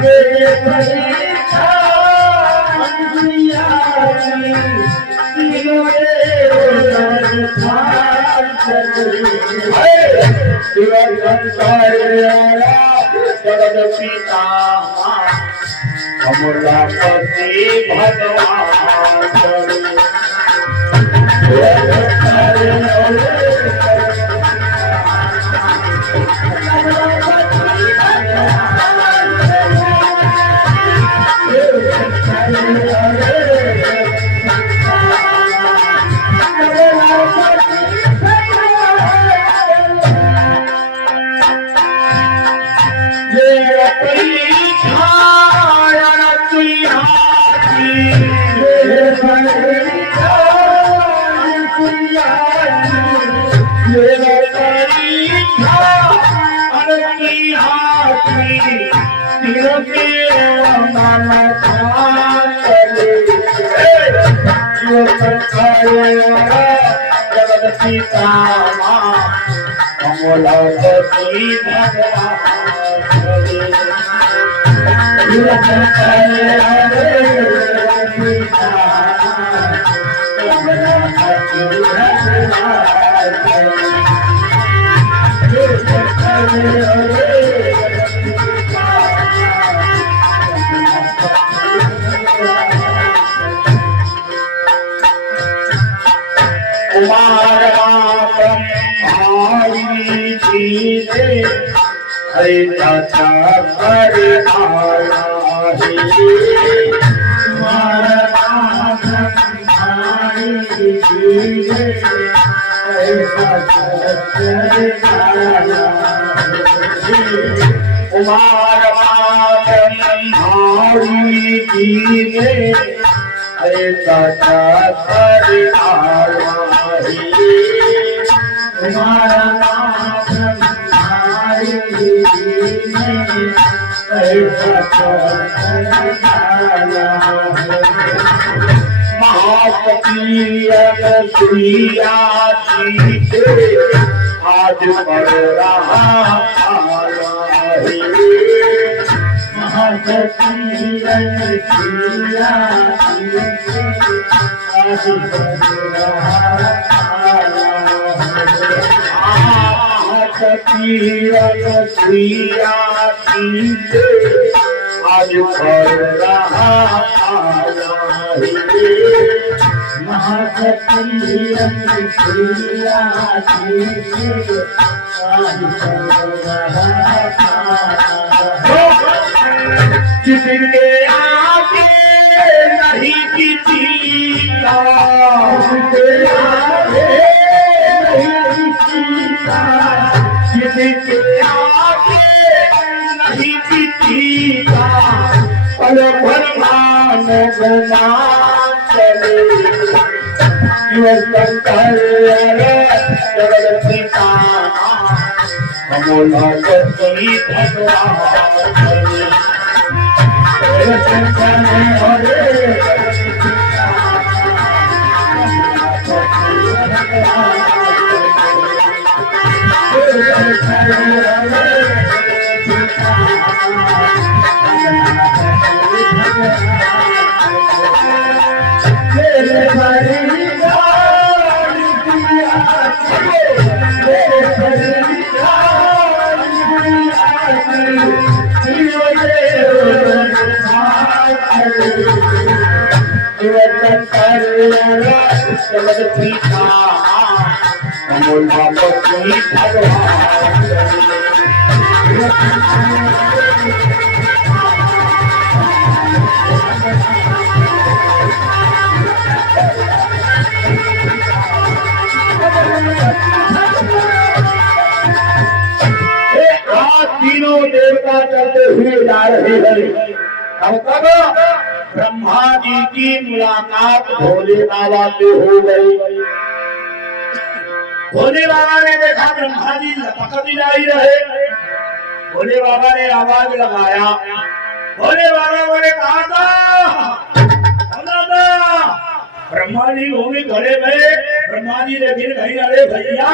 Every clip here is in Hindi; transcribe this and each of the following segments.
मेरे परीक्षा जगत पिता अमलापति भगवान सीता अमलापति ऐसा करे आया आज पड़ रहा आज पड़ रहा जिसके आगे नहीं किसी जिसके आगे नहीं किसी पल भर मान घुमा चले शंकर जगत पिता अमलापति जगत पिता अमलापति तीनों देवता चलते हुए जा रहे हैं। अब तक ब्रह्मा जी की मुलाकात भोले बाबा से हो गई। भोले बाबा ने देखा ब्रह्मा जी लपक दिलाई रहे। भोले बाबा ने आवाज लगाया। भोले बाबा ने कहा था ब्रह्मा जी भूमि घरे गए। ब्रह्मा जी लेकिन कहीं अरे भैया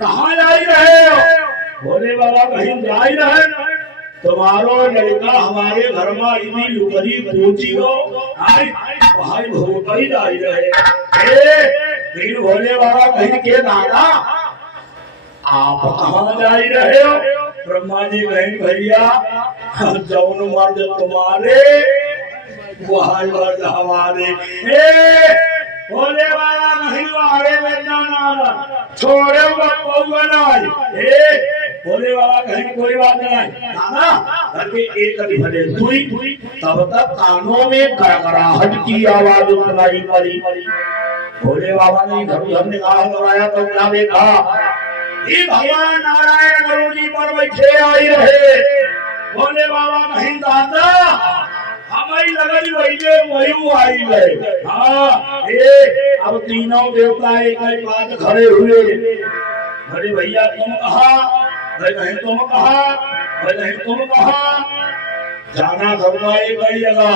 कहाँ जा रहे हो? भोले बाबा कहीं जा ही रहे, तुम्हारो लड़का हमारे घर में इतनी लुगरी पूछी हो, आई भाई भोग ही जा ही रहे। लेकिन भोले बाबा कहीं के दादा आप कहाँ जा ही रहे हो? ब्रह्मा जी कहें भैया जौन मर्द तुम्हारे वही मर्द हमारे। भोले बाबा नहीं मारे छोड़े भोले बाबा कहें कोई बात नहीं दादा करके एक भले हुई, तब तक कानों में गड़गड़ाहट की आवाज सुनाई पड़ी। भोले बाबा ने घर निकाह कराया तो क्या देखा, भगवान नारायण गुरु जी पर बैठे आई रहे। भोले बाबा कहीं दादा हमारी लगन वही आई गए। हाँ अब तीनों देवता एक पास खड़े हुए। अरे भैया तुम कहा, कहीं तुम कहा, कहीं तुम कहा, जाना सबका एक ही जगह।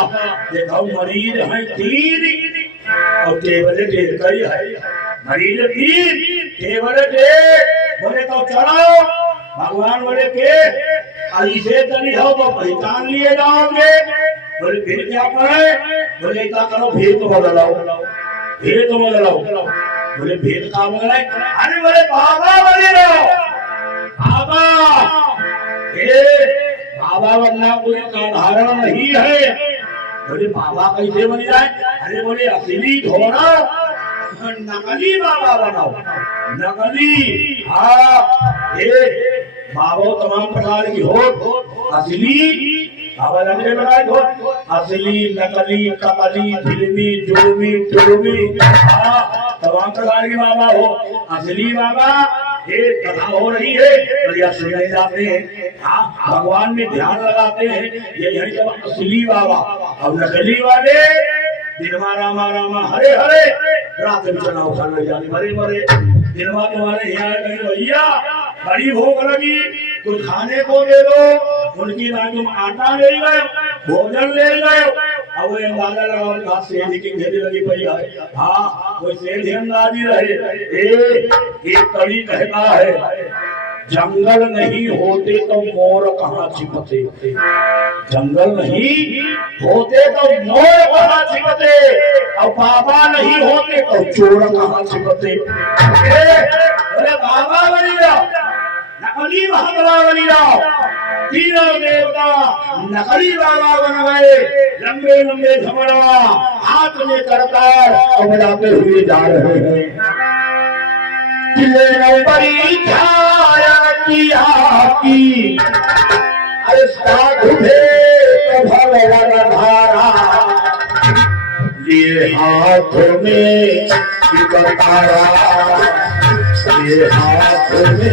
देखो मरीज है तीन और टेबल ढेर कई है, मरीज तीन टेबल ढेर। बोले तो चलो भगवान बोले के ऐसे चली हो तो पहचान लिए जाओगे। बोले फिर क्या करे? बोले क्या करो भेद तो बदलाओ, भेद तो बदलाओ। बोले भेद का बदलाए? अरे बोले बाबा बने रहो, बाबा बाबा बनना कोई साधारण नहीं है। बोले बाबा कैसे बन जाए? अरे बोले असली घोड़ा नकली बाबा बनाओ, नकली। हाँ बाबा तमाम प्रकार की हो, असली बाबा नकली बनाए हो, असली नकली ककली फिल्मी जुर्मी टुर्मी। हाँ तमाम प्रकार की बाबा हो। असली बाबा एक कथा हो रही है बढ़िया सुनाई जाते हैं। हाँ भगवान में ध्यान लगाते हैं, ये है जब असली बाबा। अब नकली वाले दिनमा रामा रामा हरे हरे, रात में चनाव खाना जाने मरे मरे। दिनमा तुम्हारे यहाँ कहीं भैया बड़ी भूख लगी, कुछ खाने को दे दो। उनकी ना तुम आटा ले गए, भोजन ले गए। अब वो अंदाजा लगाओ सेठ की घेरी लगी पई है। हाँ कोई सेठ अंदाजी रहे। एक कवि कहता है जंगल नहीं होते तो मोर कहाँ छिपते, जंगल नहीं होते तो मोर कहाँ छिपते, और बाबा नहीं होते तो चोर कहाँ छिपते। अरे बाबा बनी जाओ, नकली बाबा बनी जाओ। तीनों देवता नकली बाबा बन गए, लंबे लंबे झमड़वा हाथ में करतार और बजाते हुए जा रहे हैं। की अरे साधु भेद भगवान धारा, ये हाथों में तारा, ये हाथों में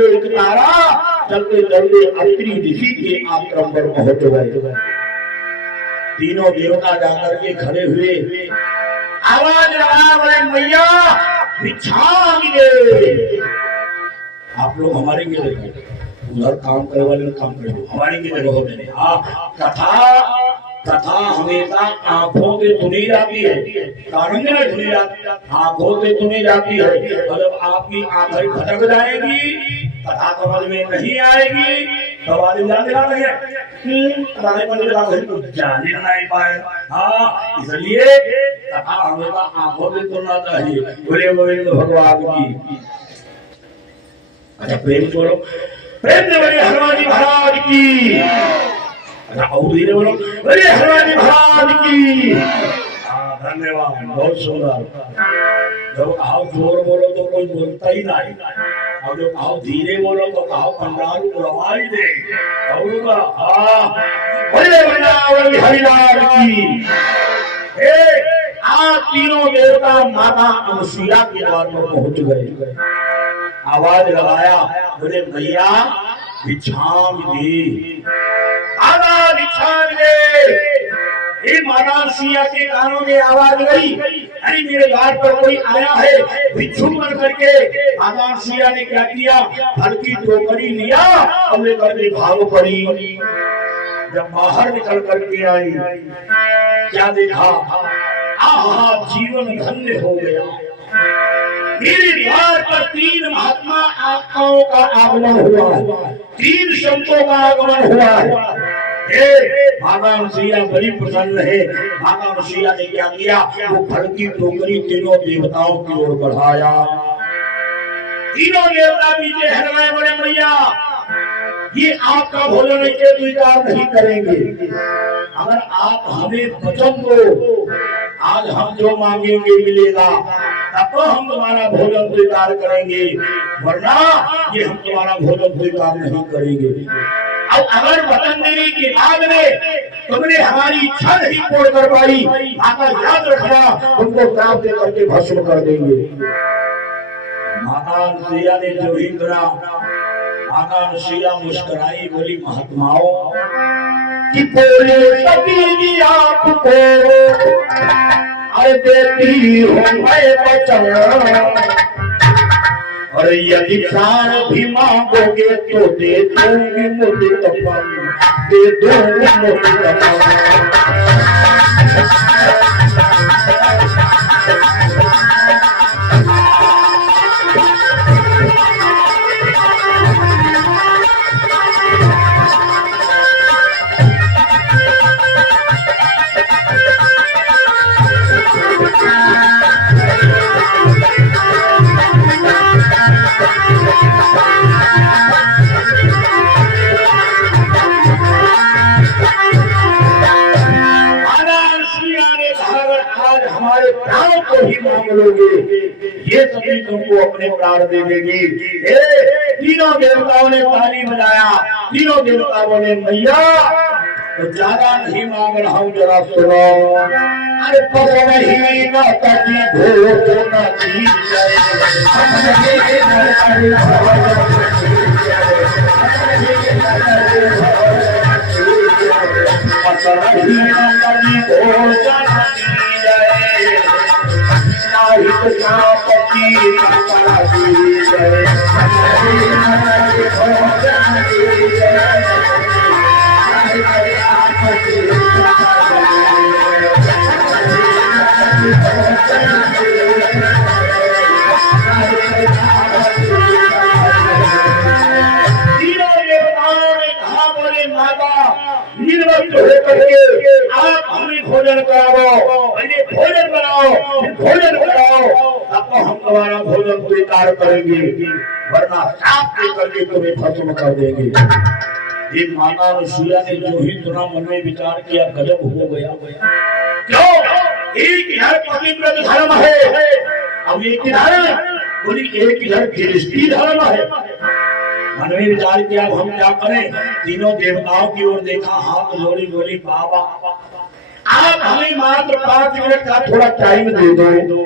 एक तारा चलते चलते अत्रि ऋषि के आश्रम पर पहुंच गए। तीनों देवता जाकर के खड़े हुए, आवाज लगा बोले मैया भिक्षा मिले। आप लोग हमारे लिए उधर काम करे वाले ने काम करे हमारी की जगह हो गए। हाँ, कथा कथा हमेशा आंखों से सुनी जाती है, कानों में सुनी जाती है, आंखों से सुनी जाती है। मतलब आपकी आंखें भटक जाएगी, कथा समझ में नहीं आएगी, सवाल जाने जाने नहीं पाए। हाँ, इसलिए कथा हमेशा आंखों से सुनना चाहिए। बोले गोविंद भगवान की। अच्छा, प्रेम बोलो, प्रेम से बोले हनुमान जी महाराज की। अच्छा, और धीरे बोलो, बोले हनुमान जी महाराज की। हाँ, धन्यवाद, बहुत सुंदर। जब आओ जोर बोलो तो कोई बोलता ही नहीं, और जब आओ धीरे बोलो तो कहो पंडाल उड़वाई दे। और का हाँ, बोले वृंदावन हरिलाल की। आज तीनों देवता माता अनुसुईया के द्वार पर पहुंच गए। आवाज लगाया, बोले मैया भिक्षाम दे, आधा भिक्षाम दे। माता अनुसुईया के कानों में आवाज गई, अरे मेरे द्वार पर कोई आया है भिक्षु बन करके। माता अनुसुईया ने क्या किया, फल की टोकरी लिया और लेकर के भाग पड़ी। जब बाहर निकल करके आई, क्या देखा, आहा जीवन धन्य हो गया। मेरे द्वार पर 3 महात्मा आत्माओं का आगमन हुआ, 3 संतों का आगमन हुआ। माता अनुसुईया बड़ी प्रसन्न है। माता अनुसुईया ने क्या किया, वो फल की टोकरी तीनों देवताओं की ओर बढ़ाया। तीनों देवता पीछे हट गए, बोले मैया ये आपका भोजन के स्वीकार नहीं करेंगे। अगर आप हमें वचन दो, आज हम जो मांगेंगे मिलेगा, तब तो हम तुम्हारा भोजन स्वीकार करेंगे, वरना ये हम तुम्हारा भोजन स्वीकार नहीं करेंगे। अब अगर वचन देने के बाद में तुमने हमारी इच्छा नहीं पूर्ण कर पाई, आका याद रखना, उनको श्राप दे करके भस्म कर देंगे। माता अनुसुईया ने जो ही सुना, माता अनुसुईया मुस्कुराई, बोली महात्माओं कि बोले सभी आपको अरे देती हूँ मैं वचन, और यदि प्राण भी मांगोगे तो दे दूंगी मुझे तपन, दे दूंगी मुझे तपन। हमारे प्राण को ही मांग लोगे, ये सभी तुमको अपने प्राण दे देगी। तीनों देवताओं ने ताली बजाया, तीनों देवताओं ने मैया तो ज्यादा नहीं मांग रहा हूँ, जरा सुनो। अरे पता नहीं ना ताकि भूख ना चीज आप हमें भोजन कराओ, भोजन बनाओ, भोजन कराओ, तब तो हम तुम्हारा भोजन स्वीकार करेंगे, वरना साफ करके तुम्हें भस्म कर देंगे। ये माता अनुसुईया ने जो ही सुना, मन में विचार किया, गजब हो गया। क्यों? एक इधर पवित्र धर्म है, अब एक इधर बोली एक इधर गृहस्थी धर्म है। मन में विचार किया, अब हम क्या करें? तीनों देवताओं की ओर देखा, हाथ जोड़ी, बोली बाबा आप हमें मात्र 5 मिनट का थोड़ा टाइम दे दो।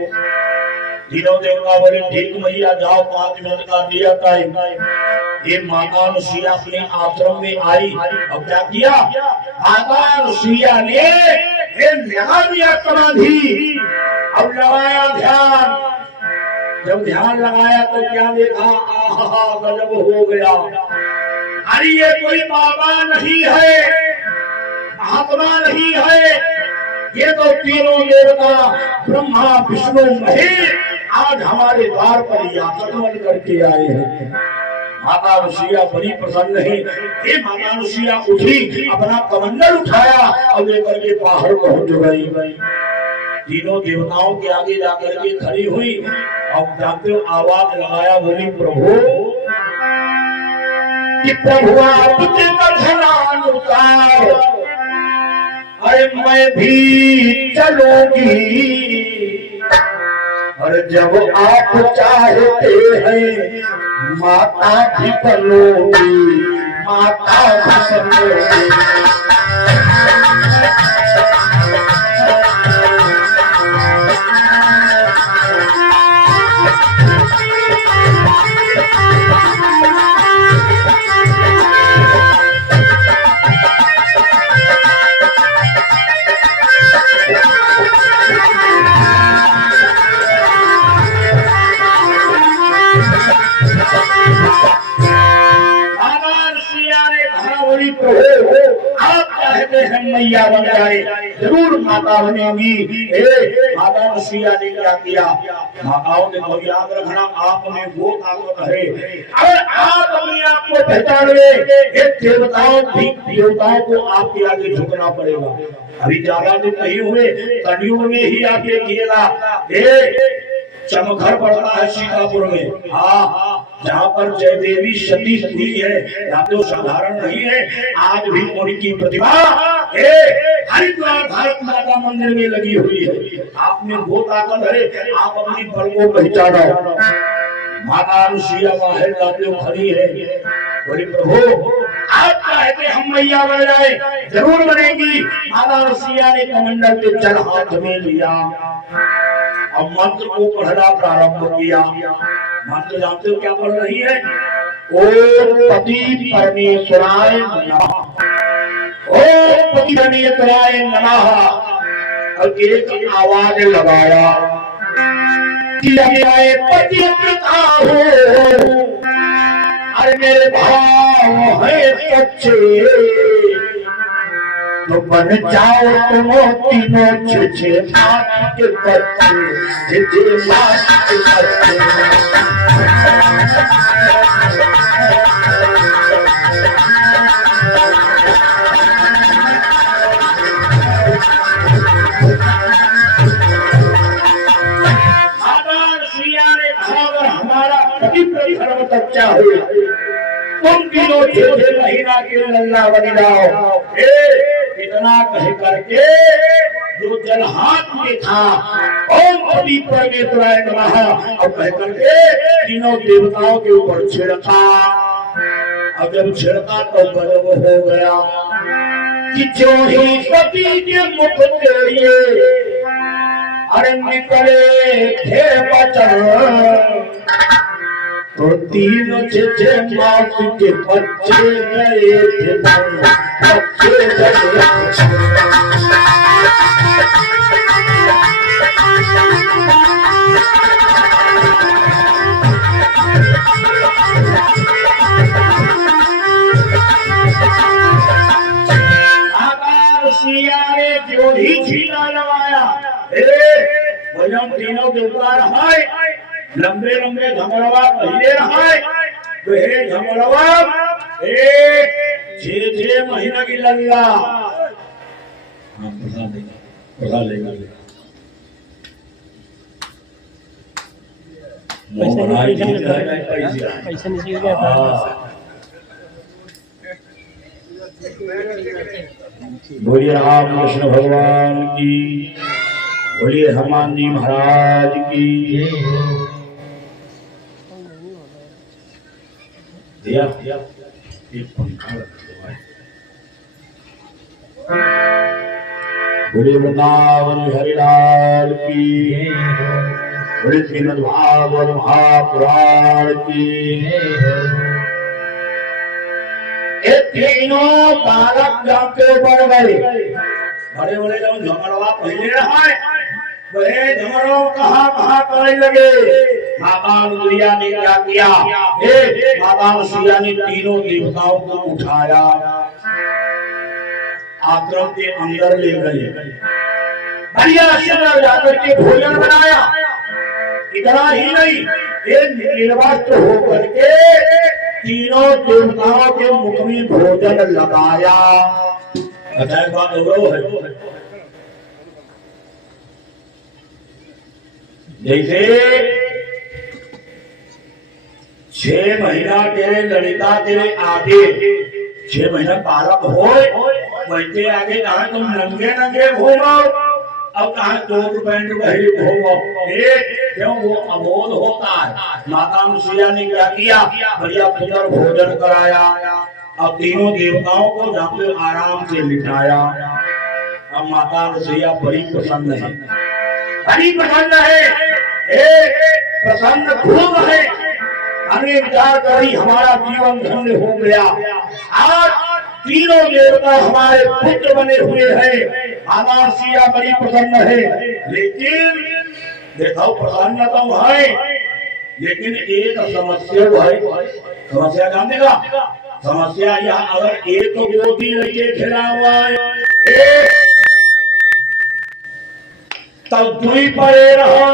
तीनों देवता बोले ठीक मैया, जाओ 5 मिनट का दिया टाइम। ये माता अनुसुईया अपने आश्रम में आई और क्या किया, माता अनुसुईया ने लगा दिया समाधि, अब लगाया ध्यान। जब ध्यान लगाया तो क्या देखा, आहा गजब हो गया। अरे ये कोई बाबा नहीं है, महात्मा नहीं है, ये तो तीनों देवता ब्रह्मा विष्णु महेश आज हमारे द्वार पर याचन करके आए हैं। माता ऋषिया बड़ी प्रसन्न है। ये माता ऋषिया उठी, अपना कमंडल उठाया और लेकर के बाहर पहुंच गई। तीनों देवताओं के आगे जाकर के खड़ी हुई। अब जानते हो, आवाज लगाया, बोली प्रभु कि प्रभु आपके कथनानुसार अरे मैं भी चलूंगी, और जब आप चाहते हैं माता भी बनूंगी, माता भी बनूंगी। आप चाहते हैं मैया बन जाए, जरूर माता बनेगी। माता ऋषिया ने क्या किया, माताओं ने तो याद रखना, आपने वो ताकत है, अगर आप अपने आप को पहचान ले, देवताओं को आपके आगे झुकना पड़ेगा। अभी ज्यादा दिन नहीं हुए, कलयुग में ही आप ये किएगा। चमकघर पड़ता है सीतापुर में, हाँ, जहाँ पर जय देवी सती हुई है, यहाँ तो साधारण नहीं है। आज भी उनकी प्रतिभा हरिद्वार भारत माता मंदिर में लगी हुई है। आपने वो ताकत है, आप अपनी बल को पहचानो। माता ऋषिया बाहर जाते हो खड़ी है, बोले प्रभु आप चाहते हम मैया बन जाए, जरूर बनेगी। माता ऋषिया ने कमंडल के जल हाथ में लिया, अब मंत्र को पढ़ना प्रारंभ किया। मंत्र जानते हो क्या पढ़ रही है, ओम पति परमेश्वराय नमः, ओम पति परमेश्वराय नमः। और एक आवाज लगाया कि पति पिता हो, अरे मेरे भाव है सच्चे, तो बन जाओ तुम तीनों छे माँ के बच्चे, छे माँ के बच्चे। हमारा पति धर्म सच्चा हो, तुम तीनों छे महीना के लल्ला बन जाओ। इतना कह करके जो जल हाथ में था, ओम पति परमेश्वराय नमः, और कह करके तीनों देवताओं के ऊपर छिड़का। अब जब छिड़का तो बर्फ हो गया कि जो ही पति के मुख से ये अरे निकले थे वचन, तो तीनों छे मास के बच्चे गए थे, बच्चे गए। जो ही छीना लगाया, तीनों के ऊपर है, लंबे लंबे झमड़वा पहले रहा, तो हे झमड़वा छे महीना की लल्ला पैसा लेगा। पैसा निकल गया। बोलिए राम कृष्ण भगवान की, बोलिए हनुमान जी महाराज की। बोलिए वृंदावन हरिलाल की, बोलिए श्रीमद् भागवत महापुराण की। ये तीनों बालक जाके बढ़ गए, बड़े बड़े जब झमड़वा पहले रहा, वह झमड़वा कहाँ करने लगे। माता अनुसुईया ने क्या किया? माता अनुसुईया ने तीनों देवताओं को उठाया, आश्रम के अंदर ले गए, बढ़िया से जाकर के भोजन बनाया। इतना ही नहीं, ये निर्वस्त्र होकर के तीनों देवताओं के मुख में भोजन लगाया। जैसे 6 महीना तेरे लड़का तेरे आगे 6 महीना बालक हो, वैसे आगे कहा तुम नंगे नंगे घूमो, अब कहा चोट पैंट पहले घूमो, क्यों? वो अबोध होता है। माता अनुसुईया ने क्या किया? बढ़िया सुंदर भोजन कराया, अब तीनों देवताओं को जहाँ पे आराम से लिटाया। अब माता अनुसुईया बड़ी प्रसन्न है, बड़ी प्रसन्न है, प्रसन्न खूब है। हमने विचार करी हमारा जीवन धन्य हो गया, आज तीनों देवता हमारे पुत्र बने हुए हैं। माता अनुसुईया बड़ी प्रसन्न है, लेकिन देखो प्रसन्न तो है, लेकिन एक समस्या है। समस्या जानते का? समस्या यह, अगर एक तो गोदी लेके खिला हुआ है तब दुई पड़े रहा,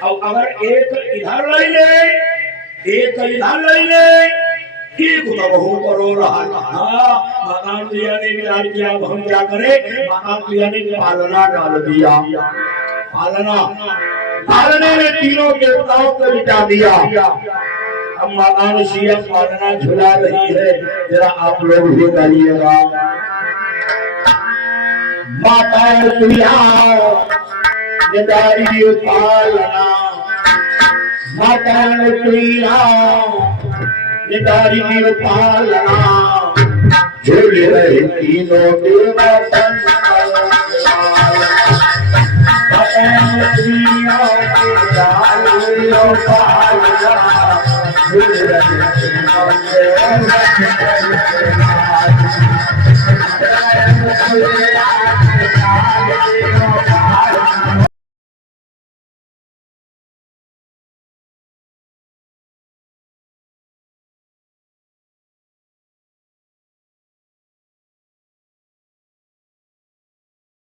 और अगर एक इधर ले ले, एक इधर ले ले, एक तो बहु करो रहा। माता अनुसुईया ने विचार किया अब हम क्या करें? माता अनुसुईया ने पालना डाल दिया, पालने में तीनों देवताओं को बिता दिया। अब माता अनुसुईया पालना झुला रही है, जरा आप लोग भी करिएगा। माता अनुसुईया निदाई पालना, माता अनुसुईया निदाई पालना, झूल रहे तीनों देवता। माता अनुसुईया निदाई पालना, झूल रहे तीनों देवता।